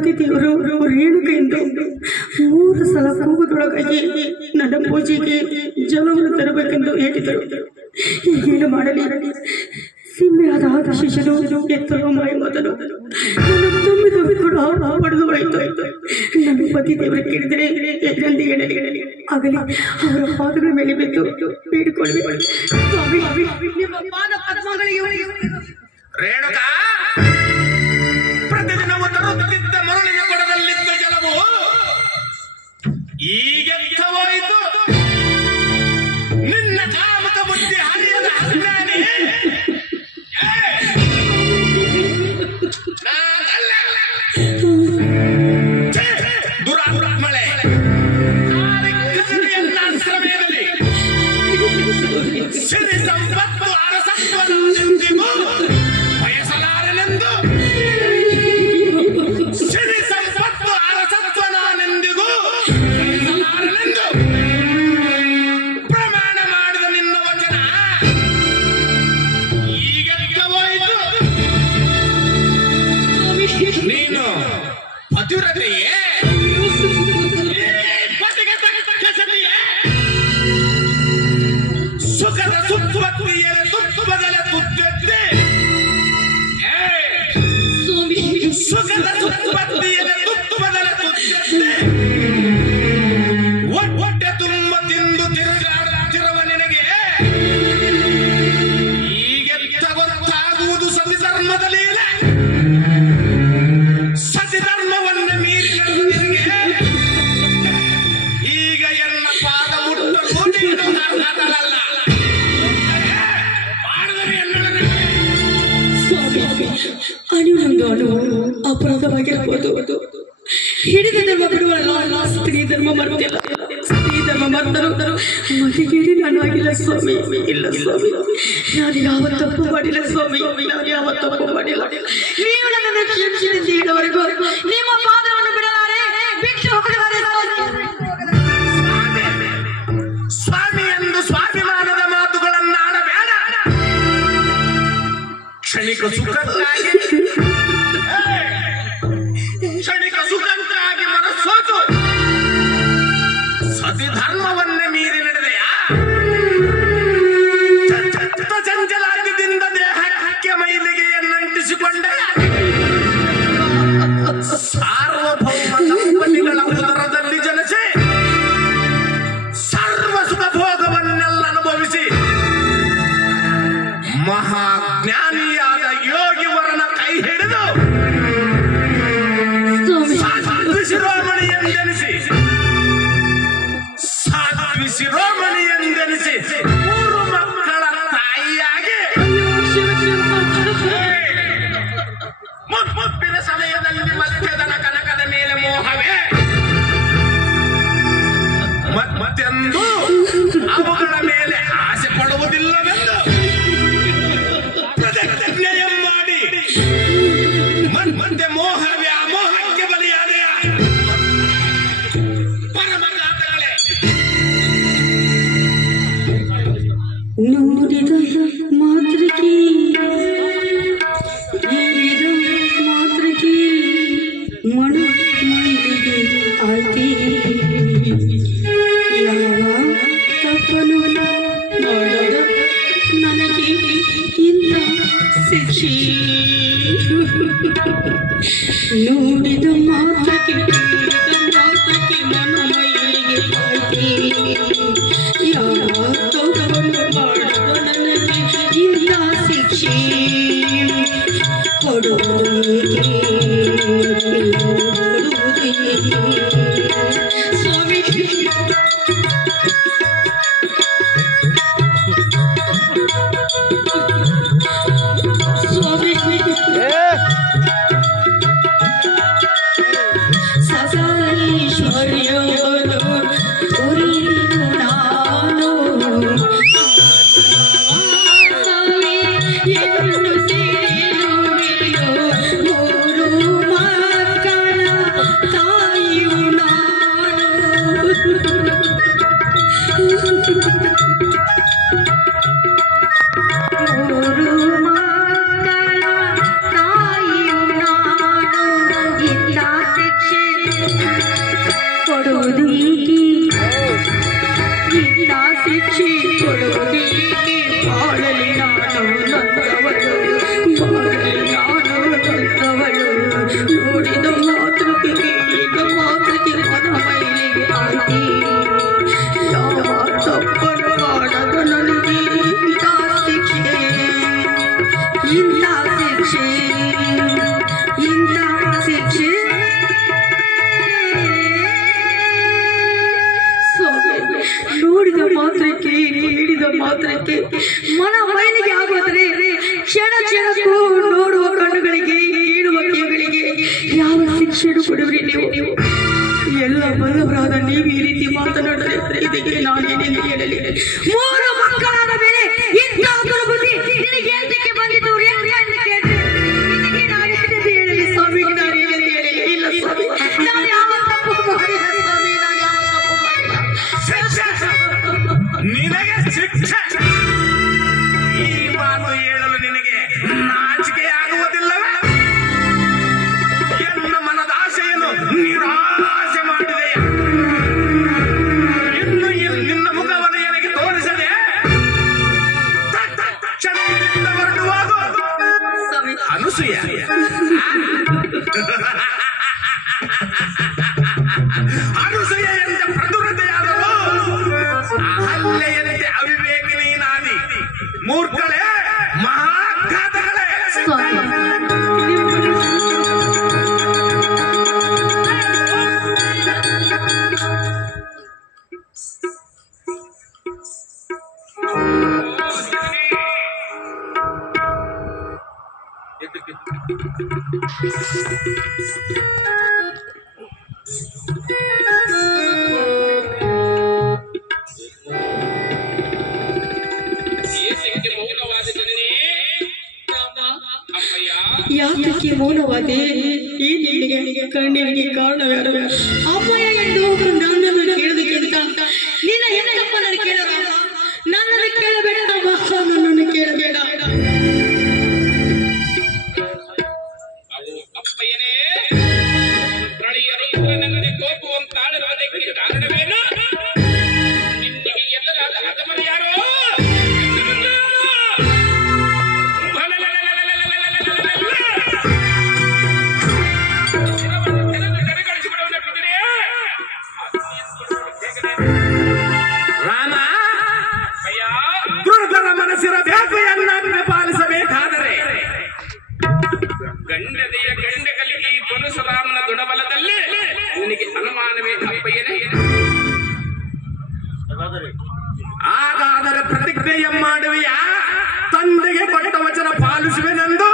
ಪತಿ ದೇವರು ರೇಣುಕೆಯಿಂದ 3 ಸಲ ಕೂಗುದೊಳಗಾಗಿ ನನ್ನ ಪೂಜೆಗೆ ಜಲವನ್ನು ತರಬೇಕೆಂದು ಹೇಳಿದರು. ಏನು ಮಾಡಲಿ? ಸಿಂಹೆಯಾದ ಶಿಶುನು ಎತ್ತರೋ ಮಾಯ ಮೊದಲು ನನ್ನ ತುಂಬಿಕೊಂಡು ಪಡೆದು ಹೋಯಿತು. ನನ್ನ ಪತಿ ದೇವರು ಕೇಳಿದರೆ ಎದೆಂದು ಹೇಳಲಿ ಆಗಲಿ ಅವರ ಪಾದಗಳ ಮೇಲೆ ಬಿದ್ದು ಬೇಡಿಕೊಳ್ಳಿ. ಸ್ವಾಮಿ, ನಿಮ್ಮ ಪಾದ ಪದ್ಮಗಳಿಗೆ ರೇಣುಕಾ, ಪ್ರತಿದಿನವೂ ತರುತ್ತಿದ್ದ ಮರಳಿನ ಕೊಡದಲ್ಲಿದ್ದ ಜಲವು ಈಗೆತ್ತವಾಯಿತು. ನಿನ್ನ ಕಾಮಕ ಬುದ್ಧಿ ಹರಿಯದ ಅಜ್ಞಾನಿ ದುರಾತ್ಮಳೆ ಸಮಯದಲ್ಲಿ ಸಿರಿ ಸಂಪತ್ತು ಅರಸತ್ವನೆಂದಿಗೂ ಬಯಸಲಾರನೆಂದು, ಸಿರಿ ಸಂಪತ್ತು ಅರಸತ್ವನೆಂದಿಗೂ ಬಯಸಲಾರನೆಂದು ಪ್ರಮಾಣ ಮಾಡಿದ ನಿನ್ನ ವಚನ ಈಗೆತ್ತವಾಯಿತು. ನೀನು ಪತಿವ್ರತೆಯೇ? ಸುಖದ ಸುತ್ತುವತ್ತಿಯೇ ತುತ್ತು ಬದಲ ತುತ್ತುತ್ತೆ. ಸುಖದ ಸುತ್ತುವತ್ತಿಯೇ ತುತ್ತು ಬದಲ ತುತ್ತುತ್ತೆ. ಹೊಟ್ಟೆ ತುಂಬ ತಿಂದು ತಿರುಗಾಡುತ್ತಿರುವ ನಿನಗೆ ಈಗೆತ್ತ ಗೊತ್ತಾಗುವುದು ಸತಿ ಧರ್ಮದ ಲೀಲೆ. ಸತಿ ಧರ್ಮವನ್ನು ಮೀರಿ ನಿನಗೆ ಈಗ ಎನ್ನ ಪಾದ ಮುಟ್ಟಲು ನೀನು ಅರ್ಹತಲ್ಲ. ಅಣಿವೊಂದು ಅಪರಾಧವಾಗಿರಬಹುದು. ಹಿಡಿದ ಧರ್ಮ ಬಿಡುವಲ್ಲ, ಸ್ತ್ರೀ ಧರ್ಮ ಮರ್ತಿಲ್ಲ. ಸ್ತ್ರೀ ಧರ್ಮ ಮರ್ತರು ಮದುವೆಗೆ ನಾನು ಆಗಿಲ್ಲ ಸ್ವಾಮಿ. ಇಲ್ಲ ಸ್ವಾಮಿ, ನಾನು ಯಾವ ತಪ್ಪು ಮಾಡಿಲ್ಲ ಸ್ವಾಮಿ. ನಾನು ಯಾವ ತಪ್ಪು ಮಾಡಿಲ್ಲ. ನೀವು ನನ್ನನ್ನು ಕ್ಷಮಿಸಿದ ಇಡವರೆಗೂ ನಿಮ್ಮ ಪಾದವನ್ನು ಬಿಡಲಾರೆ, ಬಿಟ್ಟು ಹೋಗಲಾರೆ. ಸ್ವಾಮಿ ಎಂದು ಸ್ವಾಭಿಮಾನದ ಮಾತುಗಳನ್ನಾಡಬೇಡ. ಕ್ಷಣಿಕ ಸುಖಕ್ಕಾಗಿ ಮನಸ್ಸೋತು ಸತಿ ಧರ್ಮವನ್ನೇ ಮೀರಿ ನಡೆದೆಯಾ? ಚಂಚಲಾದ್ಯದಿಂದ ದೇಹಕ್ಕೆ ಮೈಲಿಗೆಯನ್ನಂಟಿಸಿಕೊಂಡೆ ಸಾರ್ವಭೌಮ ದಂಪತಿಗಳ ಉದರದಲ್ಲಿ ಜನಿಸಿ ಸರ್ವ ಸುಖ ಭೋಗವನ್ನೆಲ್ಲ ಅನುಭವಿಸಿ ಮಹಾಜ್ಞಾನಿಯಾದ ಯೋಗಿವರನ ಕೈ ಹಿಡಿದು ಶಿರೋಮಣಿ ಎಂದೆನಿಸಿ 3 ಮಕ್ಕಳ ತಾಯಿಯಾಗಿ ಮುಪ್ಪಿನ ಸಮಯದಲ್ಲಿ ಮಧ್ಯದನ ಕನಕದ ಮೇಲೆ ಮೋಹವೇ ಮತ್ತೆಂದು ಅವುಗಳ ಮೇಲೆ ಆಸೆ ಪಡುವುದಿಲ್ಲವೆಂದು ಪ್ರತಿಜ್ಞೆಯ ಮಾಡಿ ಮತ್ತೆ ಮೋಹ ವ್ಯಾಮೋಹಕ್ಕೆ ಬಲಿಯಾದೆಯ ಪರಮಘಾತಗಳೇ. ನೋಡಿದ ಮಾತ್ರಕ್ಕೆ ಏರಿದ ಮಾತ್ರಕ್ಕೆ ಮಣ ಮೈಲಿಗೆ ಆಯ್ಕೆ. ಯಾವ ತಪ್ಪನು ಮಾಡದ ನನಗೆ ಇಂಥ ಶಿಕ್ಷೆ. ನೋಡಿದ ಮಾತ್ರಕ್ಕೆ ಮನ ಮೈಲಿಗೆ ಆಯ್ಕೆ. ಯಾವ ತಪ್ಪನು ಮಾಡದ ನನಗೆ ಇಂಥ ಶಿಕ್ಷೆ ಕೊಡುವುದು ಸ್ವಾಮಿ. ತಾಯಿಯು ಮಾಡುವುದು ಏಕೆ ಇಂಥ ಶಿಕ್ಷೆ ಕೊಡುವುದು ಏಕೆ ಬಾಳಲಿ ನಾನು ನನ್ನವಳು ಬಾಳಲಿ ನಾನು ನನ್ನವಳು ನೋಡಿದ ಮಾತೃಕೆ ಕೇಳಿದ ಮಾತೃಕೆ ಮನ ಮೈಲಿಗೆ ಆಯ್ತೆ ಯಾವ ತಪ್ಪನ್ನು ಮಾಡದ ನನಗೆ ಇಂಥ ಶಿಕ್ಷೆ ಇಂಥ ಶಿಕ್ಷೆ ಇಂಥ ಶಿಕ್ಷೆ ನೋಡಿದ ಮಾತ್ರಕ್ಕೆ ಹೇಳಿದ ಮಾತ್ರಕ್ಕೆ ಮನ ಮೈಲಿಗೆ ಆಗುತ್ತದೆ ಕ್ಷಣ ಕ್ಷಣಕ್ಕೂ ನೋಡುವ ಕಣ್ಣುಗಳಿಗೆ ಕೇಳುವ ಕಿವಿಗಳಿಗೆ ಯಾವ ಶಿಕ್ಷೆಯನ್ನು ಕೊಡುವಿರಿ ನೀವು ಎಲ್ಲ ಬಲ್ಲವರಾದ ನೀವು ಈ ರೀತಿ ಮಾತನಾಡದೆ ಇದಕ್ಕೆ ನಾನೇನೇನು ಹೇಳಲಿ ಮೂರು ಮಕ್ಕಳಾದ ಮೇಲೆ ಇಂಥ ದುರ್ಬುದ್ಧಿ ನಿನಗೆ ಏತಕ್ಕೆ ಬಂದಿದ್ದು ಎಂದು ಕೇಳಿದ್ರೆ ಇದಕ್ಕೆ ನಾನೇನೆಂದು ಹೇಳಲಿ ಸ್ವಾಮಿ ನಾನೇನೆಂದು ಹೇಳಲಿ ಇಲ್ಲ ಸ್ವಾಮಿ ನಾನು ಯಾವ ತಪ್ಪು ಮಾಡಿಲ್ಲ ಸ್ವಾಮಿ ನಾನು ಯಾವ ತಪ್ಪು ಮಾಡಿಲ್ಲ ನಿನಗೆ ಶಿಕ್ಷೆ ಈ ಮಾತು ಹೇಳಲು ನಿನಗೆ ನಾಚಿಕೆ ಆಗುವುದಿಲ್ಲವೇ ಎನ್ನ ಮನದ ಆಸೆಯನ್ನು ನಿರಾಸೆ ಮಾಡಿದೆಯ ಇನ್ನು ನಿನ್ನ ಮುಖವನ್ನು ನನಗೆ ತೋರಿಸದೆ ತಕ್ಷಣದಿಂದ ಹೊರಡುವಾಗ ಅನುಸೂಯ ಅನುಸೂಯೆಯಂತೆ ಪ್ರದುರತೆಯಾದಳು ಅಹಲ್ಯೆಯಂತೆ ಅವಿವೇಕಿನೀನಾದಿ ಮೂರ್ಖಳೇ ಮಹಾಘಾತಗಳೇ ಯಾಕೆ ಮೌನವಾದೆ ಈ ನಿನಗೆ ಕಣ್ಣೀರಿಗೆ ಕಾರಣವ್ಯಾರು ಅಮ್ಮಯ್ಯ ಎಂದು ನನ್ನನ್ನು ಕೇಳೋದಕ್ಕಿಂತ ನಿನ್ನ ಹೆಣ್ಣಪ್ಪನನ್ನು ಕೇಳೋದ ನನ್ನನ್ನು ಕೇಳಬೇಡ ನನ್ನನ್ನು ಕೇಳಬೇಡ ಅಪ್ಪಯ್ಯನೇ ಪ್ರಳಯ ರುದ್ರನಂತೆ ಕೋಪವಂತಾಳಿರುವುದಕ್ಕೆ ಕಾರಣವೇನು ನಿನ್ನಿಗೆ ಎದುರಾದ ಹತಮರು ಯಾರೋ ರಾಮ ದುರ್ಗರ ಮನಸ್ಸಿರಬೇಕು ಎನ್ನಾಜ್ಞೆ ಪಾಲಿಸಬೇಕಾದರೆ ಗಂಡದೆಯ ಗಂಡಗಳಿಗೆ ಪರಶುರಾಮನ ದೃಢಬಲದಲ್ಲಿ ನಿನಗೆ ಅನುಮಾನವೇ ಅಪ್ಪಯ್ಯನೇ ಹಾಗಾದರೆ ಪ್ರತಿಜ್ಞೆಯ ಮಾಡುವೆಯಾ ತಂದೆಗೆ ಕೊಟ್ಟ ವಚನ ಪಾಲಿಸುವೆನೆಂದು